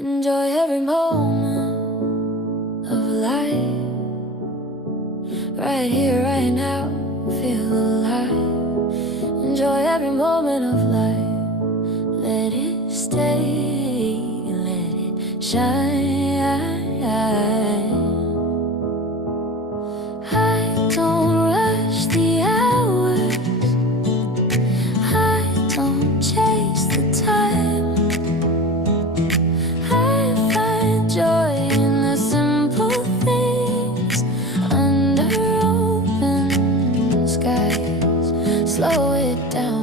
Enjoy every moment of life. Right here, right now, feel alive. Enjoy every moment of life. Let it stay, let it shine. I don't rush the hours, I don't chase the time. I find joy in the simple things under open skies. Slow it down.